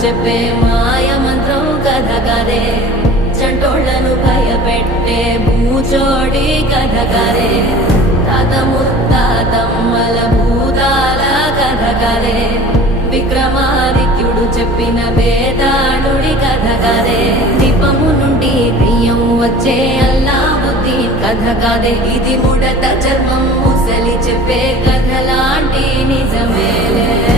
చెప్పే మాయ మంత్రం కథ కదే చంటోళ్లను భయపెట్టే భూచోడి కథ కదే తాత ముత్తాతమ్మల భూతాల కథ కదే విక్రమాదిత్యుడు చెప్పిన వేదాళుడి కథ కదే దీపము నుండి దెయ్యం వచ్చే అల్లావుద్దీన్ కథ కదే ఇది ముడత చర్మం ముసలి చెప్పే కథ లాంటి నిజమేలే